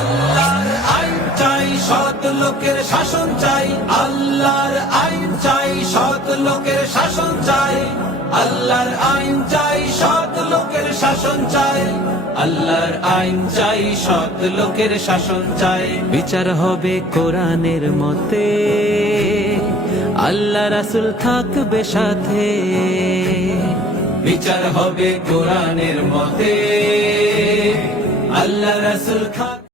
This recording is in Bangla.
আল্লাহর আইন আইন আইন চাই চাই চাই চাই চাই চাই লোকের লোকের লোকের শাসন শাসন শাসন বিচার হবে কোরআনের মতে আল্লাহর রাসুল থাকবে সাথে বিচার হবে কোরআনের মতে আল্লাহ রাসুল থাক